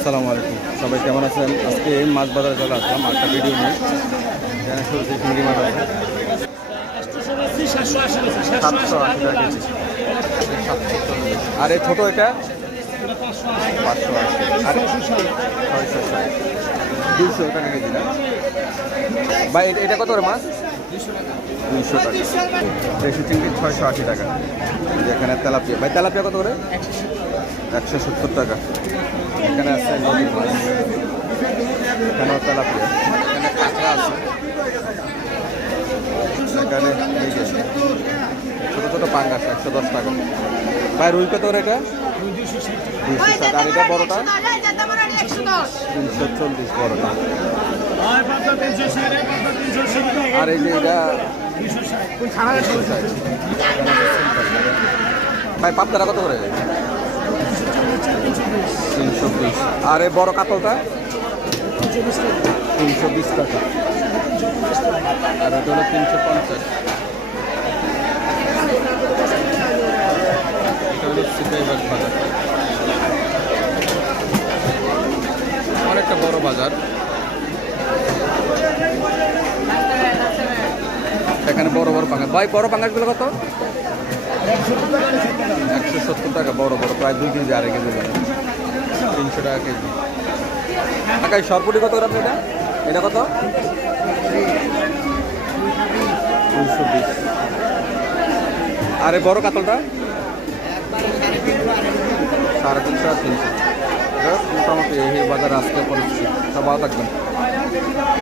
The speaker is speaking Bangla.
আসসালামু আলাইকুম, সবাই কেমন আছেন? আজকে মাছ বাজারে চলে আসলাম একটা ভিডিও নিয়ে। এখানে শুরুতে চিংড়ি মাছ আছে 780 টাকা কেজি। আর এই ছোটো এটা 580, আর 660, 200 টাকা কেজি না ভাই? এটা কত করে মাছ? 200 টাকা। দেশি চিংড়ি 680 টাকা। এখানে তেলাপিয়া, ভাই তেলাপিয়া কত করে? 170 টাকা। এখানে আছে নদীর মাছ, এখানেও তেলাপিয়া, এখানে কাঁকড়া আছে, এখানে এই যে ছোটো ছোটো পাঙ্গাস 110 টাকা। ভাই রুই কত করে? এটা 200 টাকা। আর এটা বড়টা 340 বড়টা। আর এই যে এটা ভাই পাবদারা কত করে? 320। আর এই বড় কাতলটা 320 টাকা। আর এটা হলো 350। এটা হলো সিপাহীবাগ বাজার, অনেকটা বড় বাজার। এখানে বড় বড় পাঙ্গাস। ভাই বড় পাঙ্গাসগুলো কত? 170 টাকা। বড় বড় প্রায় 2 কেজি, আড়াই কেজি, 300 টাকা কেজি। টাকায় সরপুরি কত গ্রাম? এটা এটা কত? 220। আর এই বড় কাতলটা 350 আর 300। মোটামুটি এই বাজার আজকে পরিস্থিতি। সব ভালো থাকবেন।